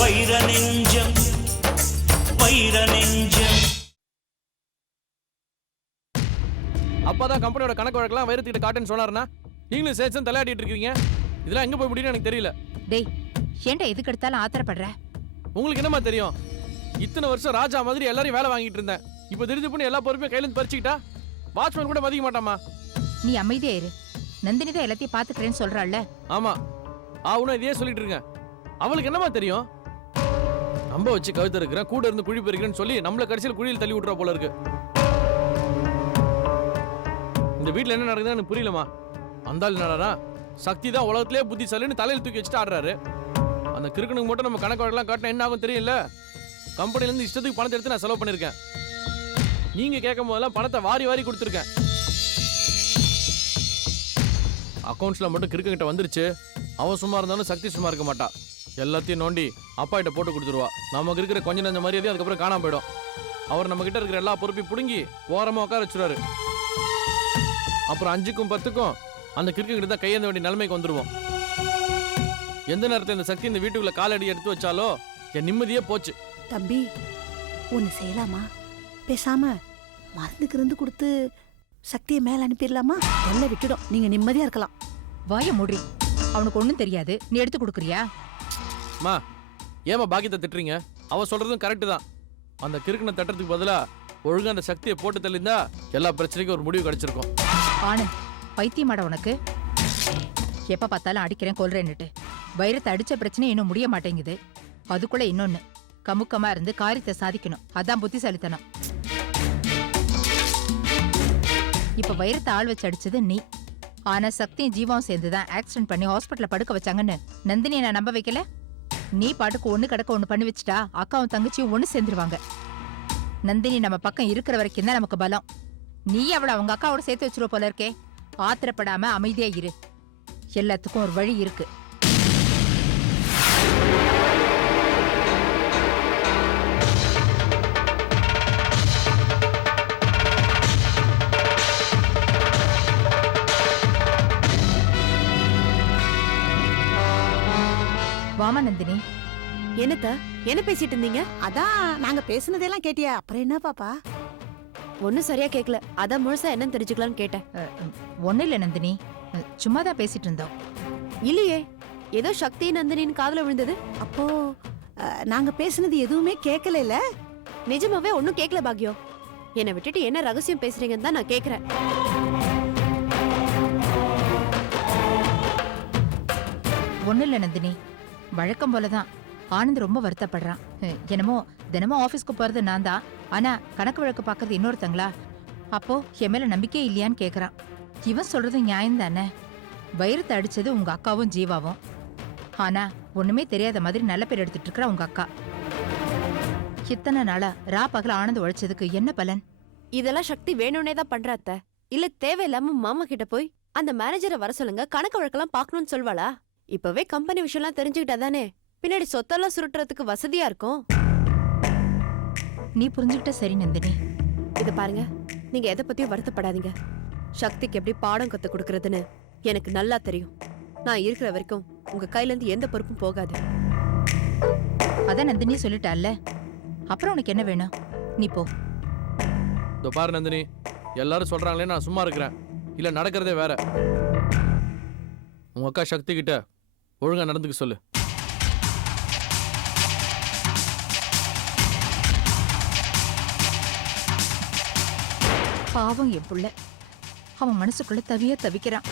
வைர நெஞ்சம் வைர நெஞ்சம். அப்பதான் கம்பெனியோட கணக்கு வழக்கெல்லாம் வைரத்திட்ட காட்டுன்னு சொன்னாருன்னா நீங்களும் சேஷன் தலையாடிட்டு இருக்கீங்க. இதெல்லாம் எங்க போய் முடியும்னு எனக்கு தெரியல. டேய், ஏன்டா எதுக்கு எடுத்தாலும் ஆத்திரப்படுற? உங்களுக்கு என்னமா தெரியும்? இத்தனை வருஷம் ராஜா மாதிரி எல்லாரையும் வேலை வாங்கிட்டு இருந்தேன். இப்போ திடீர்னு பண்ணி எல்லா பொறுப்பையும் கையில இருந்து பறிச்சுக்கிட்டா வாட்ச்மேன் கூட மதிக்க மாட்டாமா? நீ அமைதியா இரு. நந்தினி தான் எல்லாத்தையும் பாத்துக்கிறேன்னு சொல்றாள்ல. ஆமா, அவனும் இதையே சொல்லிட்டு இருக்கேன். அவளுக்கு என்னமா தெரியும்? நம்ப வச்சு கழுத்து இருக்கிறேன், கூட இருந்து குழி பெருக்கிறேன்னு சொல்லி நம்மள கடைசியில் குழியில் தள்ளி விட்டுறா போல இருக்கு. இந்த வீட்டுல என்ன நடக்குதுன்னு எனக்கு புரியலமா. அந்த ஆள் என்னடா சக்தி தான் உலகத்திலே புத்திசாலின்னு தலையில் தூக்கி வச்சுட்டு ஆடுறாரு. அந்த கிறுக்கனுக்கு மட்டும் நம்ம கணக்கு வழக்கெல்லாம் காட்டினா என்ன ஆகும் தெரியல. கம்பெனில இருந்து இஷ்டத்துக்கு பணத்தை எடுத்து நான் செலவு பண்ணிருக்கேன். நீங்க கேட்கும் போதெல்லாம் பணத்தை வாரி வாரி கொடுத்துருக்கேன். அக்கௌண்ட்ஸ்ல மட்டும் கிறுக்கிட்ட வந்துருச்சு. அவன் சும்மா இருந்தாலும் சக்தி சும்மா இருக்க மாட்டா. எல்லாத்தையும் நோண்டி அப்பா கிட்ட போட்டு கொடுத்துருவா. நமக்கு இருக்கிற கொஞ்சம் நஞ்ச மரியாதையும் அதுக்கப்புறம் காணாம போயிடும். அவர் நம்ம கிட்ட இருக்கிற எல்லா பொறுப்பையும் பிடுங்கி ஓரமா உட்கார வச்சுருவாரு. அப்புறம் 5க்கும் 10க்கும் அந்த கிறுக்கிட்ட தான் கையேந்த வேண்டிய நிலைமைக்கு வந்துருவோம். எந்த நேரத்தில் இந்த சக்தி இந்த வீட்டுக்குள்ள காலடி எடுத்து வச்சாலோ என் நிம்மதியே போச்சு. தம்பி, ஒன்னு செய்யலாமா? பேசாம மருந்து கொடுத்து சக்தியை மேல அனுப்பிடலாமா? தொல்லை விட்டுடும், நீங்க நிம்மதியா இருக்கலாம். வாய மூடி. அவனுக்கு ஒண்ணும் தெரியாது, நீ எடுத்து கொடுக்குறியா? மா, ஏமா பாக்கியத்தை திட்டுறீங்க? அவ சொல்றதும் கரெக்டு தான். அந்த கிறுக்கனை தட்டுறதுக்கு பதிலா ஒழுங்கா அந்த சக்தியை போட்டு தள்ளிந்தா எல்லா பிரச்சனைக்கும் ஒரு முடிவு கிடைச்சிருக்கும். ஆனந்த், பைத்தியமாட உனக்கு? எப்ப பார்த்தாலும் அடிக்கிறேன் கொல்றேன்னுட்டு. வைரத்தை அடிச்ச பிரச்சனை இன்னும் முடிய மாட்டேங்குது. அதுக்குள்ள இன்னொன்னு, கமுக்கமா இருந்து காரியத்தை சாதிக்கணும். அதான் புத்திசாலித்தனம். இப்ப வைரத்தை ஆள் வச்சு அடிச்சது நீ. ஆனா சக்தியும் ஜீவாவும் சேர்ந்துதான் ஆக்சிடென்ட் பண்ணி ஹாஸ்பிட்டல்ல படுக்க வச்சாங்கன்னு நந்தினியை நான் நம்ப வைக்கல. நீ பாட்டுக்கு ஒண்ணு கிடக்க ஒண்ணு பண்ணி வச்சுட்டா அக்காவும் தங்கச்சியும் ஒண்ணு சேர்ந்துருவாங்க. நந்தினி நம்ம பக்கம் இருக்கிற வரைக்கும் தான் நமக்கு பலம். நீ அவளை அவங்க அக்காவோட சேர்த்து வச்சிருவ போல இருக்கே. ஆத்திரப்படாம அமைதியா இரு. எல்லாத்துக்கும் ஒரு வழி இருக்கு. வாமா நந்தினி. என்னத்த என்ன பேசிட்டு இருந்தீங்க? அதான் நாங்க பேசுனதெல்லாம் கேட்டியா? அப்புறம் என்ன பாப்பா? ஒன்னும் சரியா கேக்கல. அதான் முழுசா என்னன்னு தெரிஞ்சுக்கலான்னு கேட்டேன். ஒண்ணு இல்ல நந்தினி, சும்மாதான் பேசிட்டு இருந்தோம். இல்லையே, ஏதோ சக்தி நந்தினின்னு காதுல விழுந்தது. அப்போ நாங்க பேசுனது எதுவுமே கேட்கல. நிஜமாவே ஒன்னும் கேக்கல பாக்யம். என்னை விட்டுட்டு என்ன ரகசியம் பேசுறீங்கன்னு தான் நான் கேக்குறேன். ஒண்ணு இல்ல நந்தினி, வழக்கம் போலதான். ஆனந்த் ரொம்ப வருத்தப்படுறான். என்னமோ தினமும் ஆபீஸ்க்கு போறது நான் தான், ஆனா கணக்கு வழக்கு பாக்குறது இன்னொருத்தங்களா? அப்போ என் மேல நம்பிக்கை இல்லையான்னு கேக்குறான். இவன் சொல்றது நியாயம் தானே? வைரத்தை அடிச்சது உங்க அக்காவும் ஜீவாவும். ஆனா ஒண்ணுமே தெரியாத மாதிரி நல்ல பேர் எடுத்துட்டு இருக்கிற உங்க அக்கா. இத்தனை நாளா ரா பகல ஆனந்த் உழைச்சதுக்கு என்ன பலன்? இதெல்லாம் சக்தி வேணும்னே தான் பண்றாத்த. இல்ல தேவையில்லாம மாமா கிட்ட போய் அந்த மேனேஜரை வர சொல்லுங்க, கணக்கு வழக்கெல்லாம் பாக்கணும்னு சொல்வாளா? இப்பவே கம்பெனி விஷயம்லாம் தெரிஞ்சுக்கிட்டா தானே பின்னாடி சொத்தெல்லாம் சுருட்டுறதுக்கு வசதியா இருக்கும். நீ புரிஞ்சுக்கிட்ட சரி நந்தினி. இத பாருங்க, நீங்க எதை பத்தியும் வருத்தப்படாதீங்க. சக்திக்கு எப்படி பாடம் கத்து கொடுக்கறதுன்னு எனக்கு நல்லா தெரியும். நான் இருக்கிற வரைக்கும் உங்க கையில இருந்து எந்த பொறுப்பும் போகாது. அதான் நந்தினி சொல்லிட்டால, அப்புறம் உனக்கு என்ன வேணும்? நீ போ. இதோ பாரு நந்தினி, எல்லாரும் சொல்றாங்களே நான் சும்மா இருக்கிறேன். இல்ல நடக்கிறதே வேற. உங்க அக்கா சக்தி கிட்ட ஒழுங்கா நடந்துக்க சொல்லு. பாவம் என் புள்ள, அவன் மனசுக்குள்ள தவிக்கிறான்.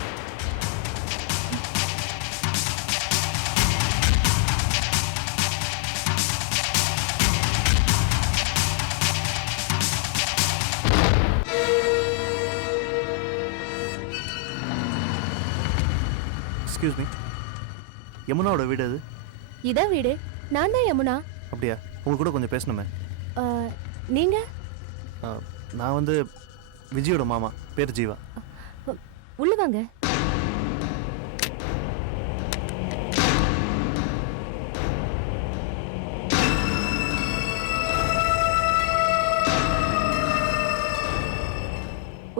எக்ஸ்கியூஸ் மீ, யமுனாவோட வீடு அது? இதான் வீடு. நான் தான் யமுனா. அப்படியா? உங்க கூட கொஞ்சம் பேசணுமே. நீங்க? நான் வந்து விஜயோட மாமா, பேர் ஜீவா. உள்ள வாங்க.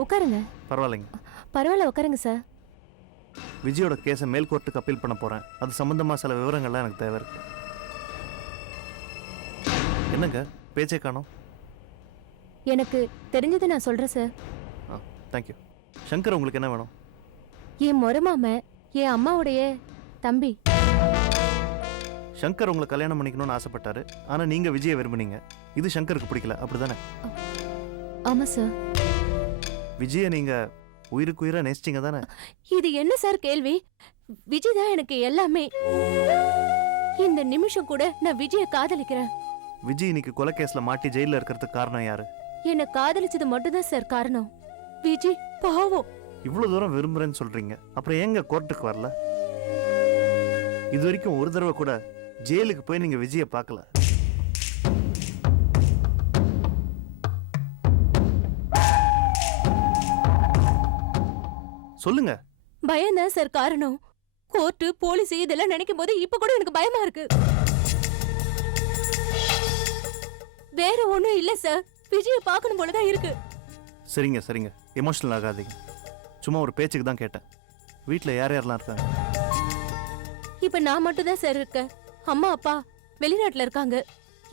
உட்காருங்க. பரவாயில்லைங்க. பரவாயில்ல உட்காருங்க சார். விஜயோட கேஸை மேல் கோர்ட்டுக்கு அப்பீல் பண்ண போகிறேன். அது சம்மந்தமாக சில விவரங்கள்லாம் எனக்கு தேவை இருக்கு. என்னங்க பேச்சே காணோம்? எனக்கு தெரிஞ்சதை நான் சொல்றேன் சார். ஆ, தேங்க்யூ. சங்கர் உங்களுக்கு என்ன வேணும்? என் மொரமாம என் அம்மாவுடைய தம்பி. சங்கர் உங்களை கல்யாணம் பண்ணிக்கணும்னு ஆசைப்பட்டாரு. ஆனால் நீங்கள் விஜயை விரும்புனீங்க. இது சங்கருக்கு பிடிக்கல, அப்படிதானே? ஆமா சார். விஜயை நீங்கள் உயிருக்கு உயிராக நேசிச்சிங்க தானே? இது என்ன சார் கேள்வி? விஜய் தான் எனக்கு எல்லாமே. இந்த நிமிஷம் கூட நான் விஜய காதலிக்கிறேன். விஜய் இன்னைக்கு கொலை கேஸில் மாட்டி ஜெயிலில் இருக்கிறதுக்கு காரணம் யாரு? என்ன காதலிச்சது மட்டும்தான் சார் காரணம். விஜய் பாவம். இவ்வளோ தூரம் விரும்புறேன்னு சொல்றீங்க, அப்புறம் ஏங்க கோர்ட்டுக்கு வரல? இது வரைக்கும் ஒரு தடவை கூட ஜெயிலுக்கு போய் நீங்க விஜயை பார்க்கல. சொல்லுங்க. பயம்தான் சார் காரணம். கோர்ட்டு போலீஸ் இதெல்லாம் நினைக்கும் போது இப்ப கூட எனக்கு பயமா இருக்கு. வேற ஒண்ணும் இல்ல சார், விஜய பார்க்கணும் போலதான் இருக்கு. சரிங்க சரிங்க, எமோஷனல் ஆகாதீங்க. சும்மா ஒரு பேச்சுக்கு தான் கேட்டேன். வீட்டில் யார் யாரெல்லாம் இருக்காங்க? இப்ப நான் மட்டும் தான் சார் இருக்கேன். அம்மா அப்பா வெளிநாட்டுல இருக்காங்க.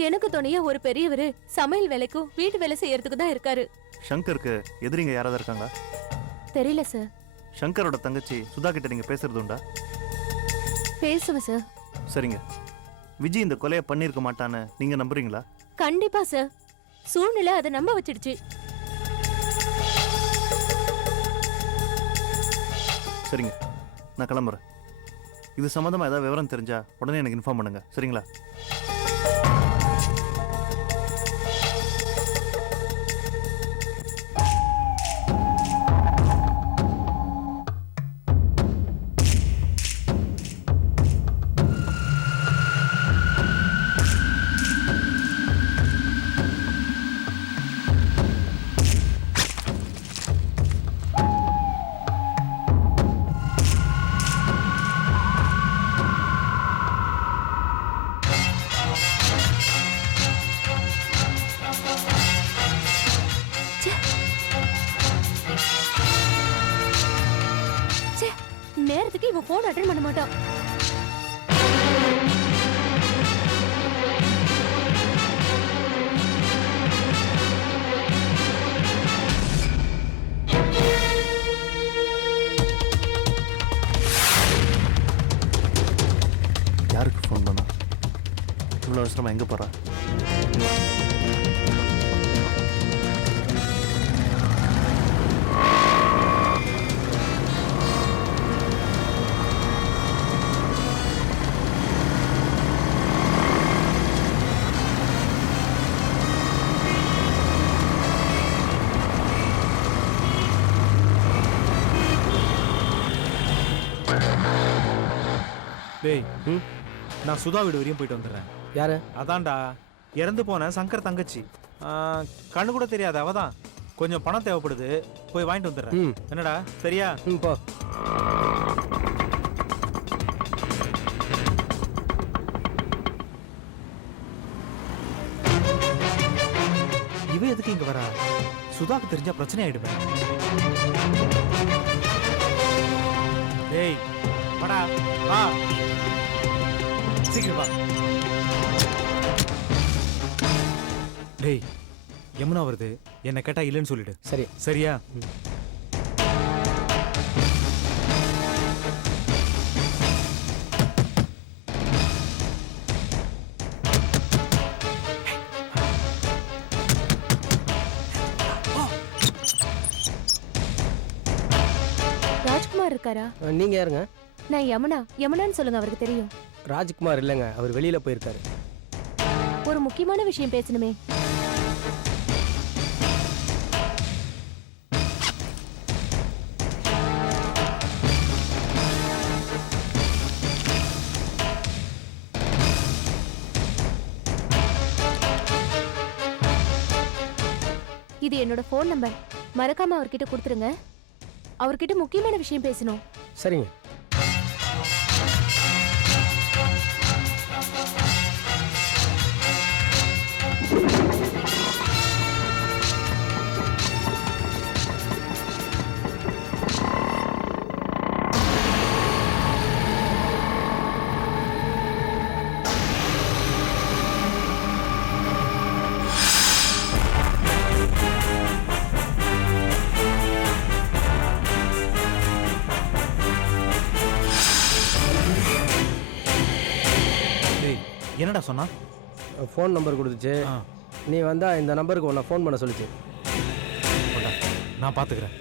எனக்கு துணையா ஒரு பெரியவர் சமையல் வேலைக்கும் வீட்டு வேலை செய்யறதுக்கு தான் இருக்காரு. சங்கருக்கு எதிரிங்க யாராவது இருக்காங்களா? தெரியல சார். சங்கரோட தங்கச்சி சுதா கிட்ட நீங்க பேசுறது உண்டா? பேசுவேன் சார். சரிங்க. விஜய் இந்த கொலையை பண்ணியிருக்க மாட்டான்னு நீங்க நம்புறீங்களா? கண்டிப்பா சார். சூழ்நிலை அதை நம்ப வச்சிடுச்சு. சரிங்க, நான் கிளம்புறேன். இது சம்மந்தமாக ஏதாவது விவரம் தெரிஞ்சா உடனே எனக்கு இன்ஃபார்ம் பண்ணுங்க, சரிங்களா? நேரத்துக்கு இவன் போன் அட்டெண்ட் பண்ண மாட்டான். யாருக்கு ஃபோன் பண்ணா? இவ்வளோ அவசரமா எங்கே போகிறா? டேய், நான் சுதா வீடு வரையும் போயிட்டு வந்துடுறேன். யாரு? அதான்டா இறந்து போன சங்கர் தங்கச்சி. கண்ணு கூட தெரியாது, அவதான். கொஞ்சம் பணம் தேவைப்படுது, போய் வாங்கிட்டு வந்துடுறேன். என்னடா சரியா? போ. இவ எதுக்கு இங்க வரா? சுதாக்கு தெரிஞ்சா பிரச்சனை ஆயிடுமே. டேய் வாடா, வா சீக்கிரம் வா. டேய், யமுனா வருது, என்ன கேட்டா இல்லைன்னு சொல்லிடு. சரி. சரியா? ராஜ்குமார் இருக்காரா? நீங்க யாருங்க? நான் யமுனா. யமுனான்னு சொல்லுங்க, அவருக்கு தெரியும். ராஜ்குமார் இல்லைங்க, அவர் வெளியில போயிருக்காரு. ஒரு முக்கியமான விஷயம் பேசணுமே. இது என்னோட ஃபோன் நம்பர். மறக்காம அவர்கிட்ட கொடுத்துருங்க. அவர்கிட்ட முக்கியமான விஷயம் பேசணும். சரிங்க. என்னடா சொன்னா? ஃபோன் நம்பர் கொடுத்துச்சு. ஆ. நீ வந்தா இந்த நம்பருக்கு உன்னை ஃபோன் பண்ண சொல்லிச்சு. போடா, நான் பார்த்துக்கிறேன்.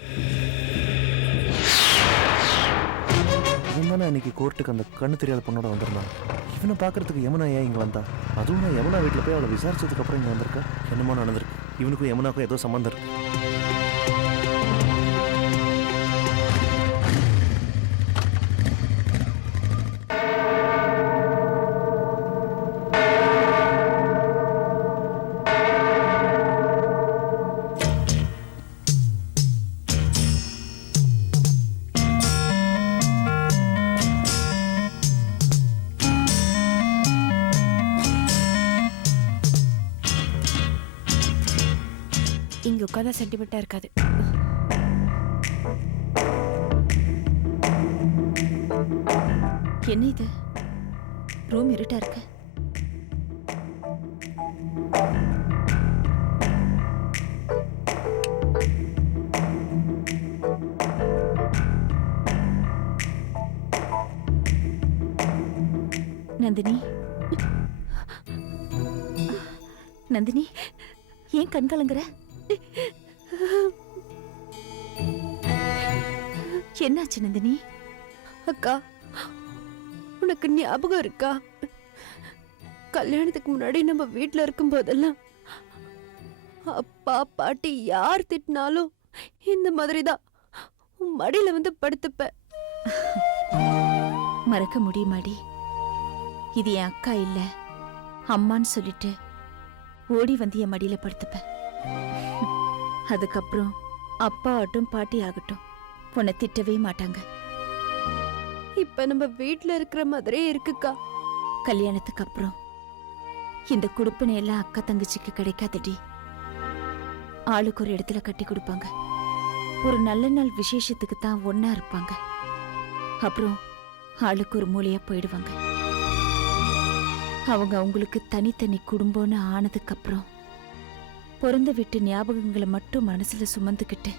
இவன் தானே அன்னைக்கு கோர்ட்டுக்கு அந்த கண்ணு தெரியாத பொண்ணோட வந்திருந்தான். இவனை பார்க்கறதுக்கு யமுனா ஏன் இங்கே வந்தா? அதுவும் நான் யமுனா வீட்டில் போய் அவளை விசாரிச்சதுக்கு அப்புறம் இங்கே வந்திருக்கா. என்னமோ நடந்திருக்கு. இவனுக்கும் யமுனாக்கும் ஏதோ சம்மந்தம் இருக்கு. இங்க உட்காந்தா சென்டிமெண்டா இருக்காது. என்ன இது? ரூம் இருட்டா இருக்கு. நந்தினி, நந்தினி, ஏன் கண் கலங்குற? என்னாச்சு நந்தினி? அக்கா, உனக்கு ஞாபகம் இருக்கா? கல்யாணத்துக்கு முன்னாடி நம்ம வீட்ல இருக்கும் போதெல்லாம் அப்பா பாட்டி யார் திட்டினாலும் இந்த மாதிரிதான் உன் மடியில வந்து படுத்துப்ப. மறக்க முடியுமாடி? இது என் அக்கா இல்ல, அம்மான்னு சொல்லிட்டு ஓடி வந்து என் மடியில படுத்துப்ப. அதுக்கப்புறம் அப்பா ஆகட்டும் பாட்டி ஆகட்டும் உன்னை திட்டவே மாட்டாங்க. இப்ப நம்ம வீட்ல இருக்கிற மாதிரியே இருக்குக்கா. கல்யாணத்துக்கு அப்புறம் இந்த குடுப்பினை எல்லாம் அக்கா தங்கச்சிக்கு கிடைக்காதடி. ஆளுக்கு ஒரு இடத்துல கட்டி கொடுப்பாங்க. ஒரு நல்ல நாள் விசேஷத்துக்கு தான் ஒன்னா இருப்பாங்க. அப்புறம் ஆளுக்கு ஒரு மூலையா போயிடுவாங்க. அவங்க அவங்களுக்கு தனித்தனி குடும்பம்னு ஆனதுக்கு அப்புறம் பிறந்த வீட்டு ஞாபகங்களை மட்டும் மனசுல சுமந்துக்கிட்டு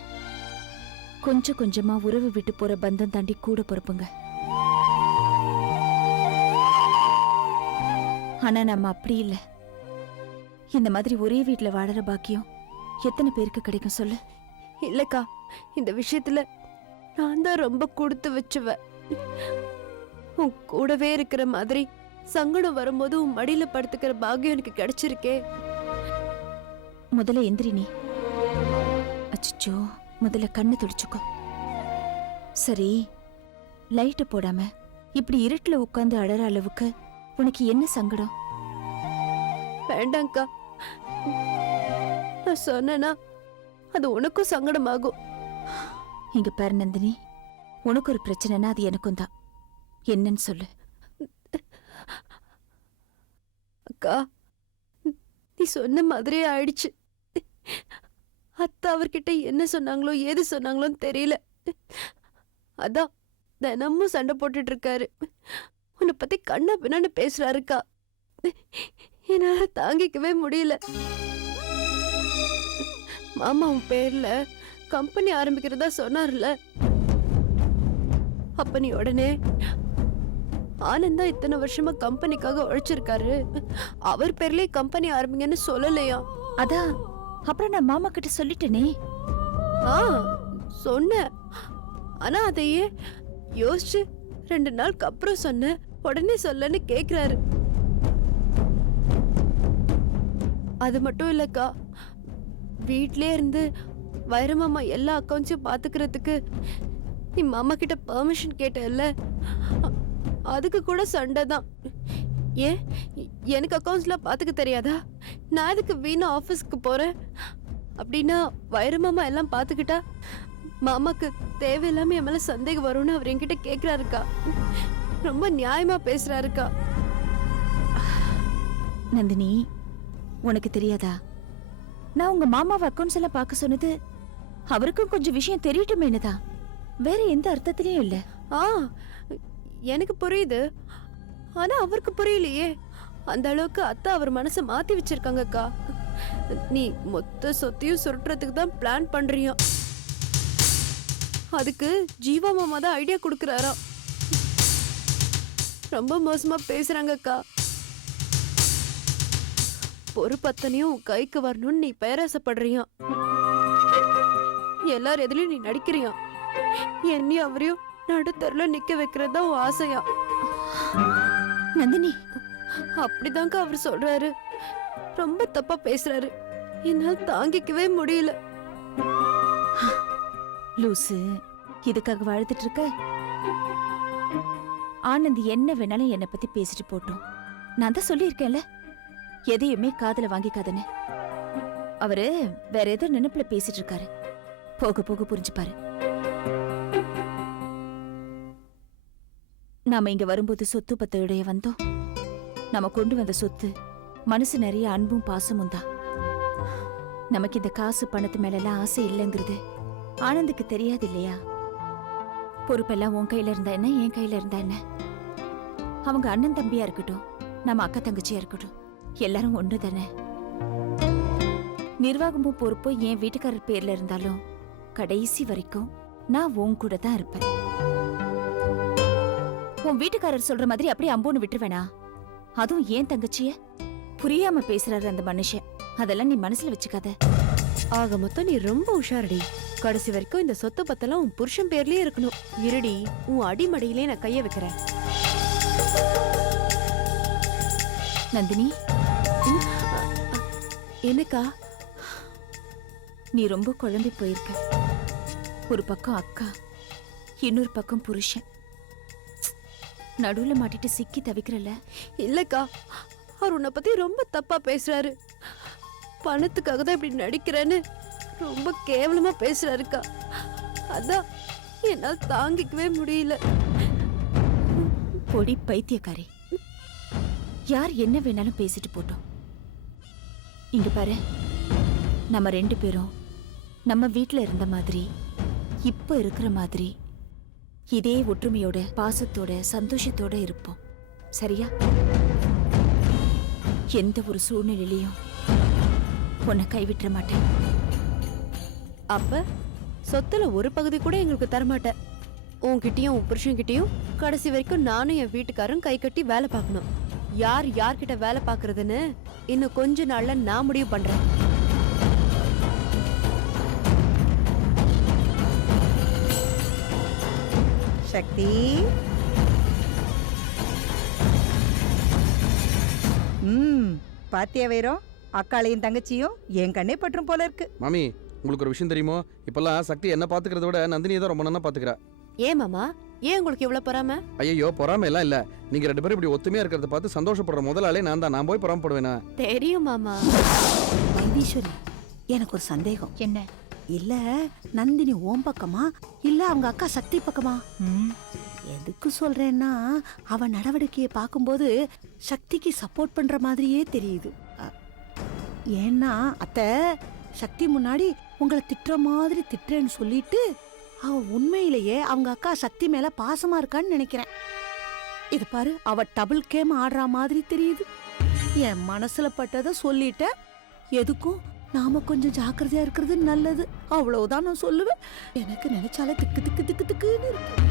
கொஞ்சம் கொஞ்சமா உறவு விட்டு போற பந்தம் தாண்டி கூட பொறுப்புங்க. ஆனா நம்ம அப்படி இல்ல. இந்த மாதிரி ஒரே வீட்டுல வாழற பாக்கியம் எத்தனை பேருக்கு கிடைக்கும் சொல்லு? இல்லக்கா, இந்த விஷயத்துல நான் தான் ரொம்ப கொடுத்து வச்சுவ. உன் கூடவே இருக்கிற மாதிரி சங்கடம் வரும்போது உன் மடியில படுத்துக்கிற பாக்கியம் எனக்கு கிடைச்சிருக்கே. முதல்ல எந்திரி நீ. அச்சோ, முதல்ல கண்ணு துடிச்சுக்கோ. சரி, லைட்டு போடாம இப்படி இருட்டுல உட்கார்ந்து அழற அளவுக்கு உனக்கு என்ன சங்கடம்? வேண்டாங்க்கா, நான் சொன்னேன்னா அது உனக்கும் சங்கடமாகும். இங்க பாரு நந்தினி, உனக்கு ஒரு பிரச்சனைனா அது எனக்கும் தான். என்னன்னு சொல்லு. அக்கா, நீ சொன்ன மாதிரியே ஆயிடுச்சு. அத்தா அவர்கிட்ட என்ன சொன்னாங்களோ ஏது சொன்னாங்களோன்னு தெரியல. அதான் தினமும் சண்டை போட்டுட்டு இருக்காரு. உன்னை பத்தி கண்ணா பின்னான்னு பேசுறாருக்கா. என்னால தாங்கிக்கவே முடியல. மாமா உன் பேர்ல கம்பெனி ஆரம்பிக்கிறதா சொன்னார்ல, அப்ப நீ உடனே ஆனந்தா இத்தனை வருஷமா கம்பெனிக்காக உழைச்சிருக்காரு, அவர் பேர்லயே கம்பெனி ஆரம்பிங்கன்னு சொல்லலையா? அதான் அப்புறம் நான் மாமா கிட்ட சொல்லிட்டேனே. ஆ, சொன்ன. ஆனா அதையே யோசிச்சு 2 நாளுக்கு அப்புறம் சொன்ன உடனே சொல்லன்னு கேக்குறாரு. அது மட்டும் இல்லக்கா, வீட்லயே இருந்து வைரமாமா எல்லா அக்கௌண்ட்ஸையும் பாத்துக்கிறதுக்கு நீ மாமா கிட்ட பெர்மிஷன் கேட்டல்ல, அதுக்கு கூட சண்டை தான். ஏன் எனக்கு அக்கௌண்ட்ஸ்லாம் பாத்துக்க தெரியாதா? நான் அதுக்கு வீணா ஆஃபீஸ்க்கு போறேன். அப்படின்னா வைரமாமா எல்லாம் பாத்துக்கிட்டா மாமாக்கு தேவையில்லாம என் மேல சந்தேகம் வரும்னு அவர் என்கிட்ட கேக்குறாருக்கா. ரொம்ப நியாயமா பேசுறாருக்கா. நந்தினி, உனக்கு தெரியாதா, நான் உங்க மாமாவை அக்கௌண்ட்ஸ் எல்லாம் பார்க்க சொன்னது அவருக்கும் கொஞ்சம் விஷயம் தெரியட்டுமேனுதான். வேற எந்த அர்த்தத்திலயும் இல்ல. ஆ, எனக்கு புரியுது. ஆனா அவருக்கு புரியலையே. அந்த அளவுக்கு அத்தா அவர் மனசை மாத்தி வச்சிருக்காங்கக்கா. நீ மொத்த சொத்தையும் சுருட்டுறதுக்கு தான் பிளான் பண்றியா? அதுக்கு ஜீவா மாமா தான் ஐடியா கொடுக்கறாரா? ரொம்ப மோசமா பேசுறாங்கக்கா. பொறுப்பத்தனையும் உன் கைக்கு வரணும்னு நீ பேராசப்படுறியா? எல்லார் எதுலயும் நீ நடிக்கிறியா? என்னையும் அவரையும் நடுத்தருல நிக்க வைக்கிறதா உன் ஆசையா? நந்தினி, அப்படிதாங்க அவர் சொல்றாரு. ரொம்ப தப்பா பேசுறாரு. என்னால் தாங்கிக்கவே முடியல. லூசு, இதுக்காக வாழ்த்துட்டு இருக்க? ஆனந்த் என்ன வேணாலும் என்னை பத்தி பேசிட்டு போட்டோம். நான் தான் சொல்லியிருக்கேன்ல, எதையுமே காதுல வாங்கிக்காதன்னு. அவரு வேற ஏதோ நினைப்புல பேசிட்டு இருக்காரு. போக போக புரிஞ்சுப்பாரு. நாம இங்க வரும்போது சொத்து பத்தையுடைய வந்தோம். நாம கொண்டு வந்த சொத்து மனசு நிறைய அன்பும் பாசமும் தான். நமக்கு இந்த காசு பணத்து மேலெல்லாம் ஆசை இல்லைங்கிறது ஆனந்துக்கு தெரியாது இல்லையா? பொறுப்பெல்லாம் உன் கையில இருந்தா என்ன, என் கையில இருந்தா என்ன? அவங்க அண்ணன் தம்பியா இருக்கட்டும், நம்ம அக்கா தங்கச்சியா இருக்கட்டும், எல்லாரும் ஒண்ணு தானே. நிர்வாகமும் பொறுப்பும் என் வீட்டுக்காரர் பேர்ல இருந்தாலும் கடைசி வரைக்கும் நான் உன் கூட தான் இருப்பேன். உன் வீட்டுக்காரர் சொல்ற மாதிரி அப்படியே அம்போன்னு விட்டுருவேனா? அதுவும் ஏன் தங்கச்சிய புரியாம பேசுறாரு அந்த மனுஷன். அதெல்லாம் நீ மனசுல வச்சுக்காத. ஆக மொத்தம் நீ ரொம்ப உஷாரடி. கடைசி வரைக்கும் இந்த சொத்து பத்தெல்லாம் உன் புருஷன் பேர்லயே இருக்கணும். இருடி, உன் அடிமடியிலே நான் கைய வைக்கிறேன். நந்தினி, என்னக்கா? நீ ரொம்ப குழம்பி போயிருக்க. ஒரு பக்கம் அக்கா, இன்னொரு பக்கம் புருஷன். நடுவுல மாட்டிட்டு சிக்கி தவிக்கிறல்ல? இல்லக்கா, அவர் உன்னை பத்தி ரொம்ப தப்பா பேசுறாரு. பணத்துக்காக தான் இப்படி நடிக்கிறேன்னு ரொம்ப கேவலமா பேசுறாருக்கா. அதான் என்னால் தாங்கிக்கவே முடியல. பொடி பைத்தியக்காரி, யார் என்ன வேணாலும் பேசிட்டு போட்டோம். இங்க பாரு, நம்ம 2 பேரும் நம்ம வீட்ல இருந்த மாதிரி, இப்ப இருக்கிற மாதிரி, இதே ஒற்றுமையோட பாசத்தோட சந்தோஷத்தோட இருப்போம். சரியா? எந்த ஒரு சூழ்நிலையிலையும் உன்னை கைவிட்டுற மாட்டேன். அப்ப சொத்துல ஒரு பகுதி கூட எங்களுக்கு தரமாட்டேன். உன்கிட்டயும் உன் புருஷன்கிட்டயும் கடைசி வரைக்கும் நானும் என் வீட்டுக்காரும் கை கட்டி வேலை பார்க்கணும். யார் யார்கிட்ட வேலை பார்க்கறதுன்னு இன்னும் கொஞ்ச நாள்ல நான் முடிவு பண்றேன். சக்தி, பாத்தியா வைரம், அக்காளையும் தங்கச்சியும் என் கண்ணே பற்றும் போல இருக்கு. மாமி, உங்களுக்கு ஒரு விஷயம் தெரியுமோ? இப்பெல்லாம் சக்தி என்ன பாத்துக்கிறத விட நந்தினியை தான் ரொம்ப நல்லா பாத்துக்கிறா. ஏன் மாமா, ஏன் உங்களுக்கு இவ்வளவு பொறாம? ஐயோ, பொறாம எல்லாம் இல்ல. நீங்க 2 பேரும் இப்படி ஒத்துமையா இருக்கிறத பார்த்து சந்தோஷப்படுற முதலாளே நான் தான். நான் போய் பொறாமப்படுவேனா? தெரியும் மாமா. வைத்தீஸ்வரி, எனக்கு ஒரு சந்தேகம். என்ன? இல்ல நந்தினி ஓம் பக்கமா இல்ல அவங்க அக்கா சக்தி பக்கமா? எதுக்கு சொல்றேன்னா, அவ நடவடிக்கையை பார்க்கும்போது சக்திக்கு சப்போர்ட் பண்ற மாதிரியே தெரியுது. ஏன்னா அத்தை, சக்தி முன்னாடி உங்களை திட்டுற மாதிரி திட்டுறேன்னு சொல்லிட்டு அவ உண்மையிலேயே அவங்க அக்கா சக்தி மேல பாசமா இருக்கான்னு நினைக்கிறேன். இது பாரு, அவ டபுள் கேம் ஆடுற மாதிரி தெரியுது. என் மனசுல பட்டதை சொல்லிட்ட. எதுக்கும் நாம கொஞ்சம் ஜாக்கிரதையா இருக்கிறது நல்லது. அவ்வளவுதான் நான் சொல்லுவேன். எனக்கு நினைச்சாலே திக்கு திக்கு திக்கு திக்குன்னு இருக்கு.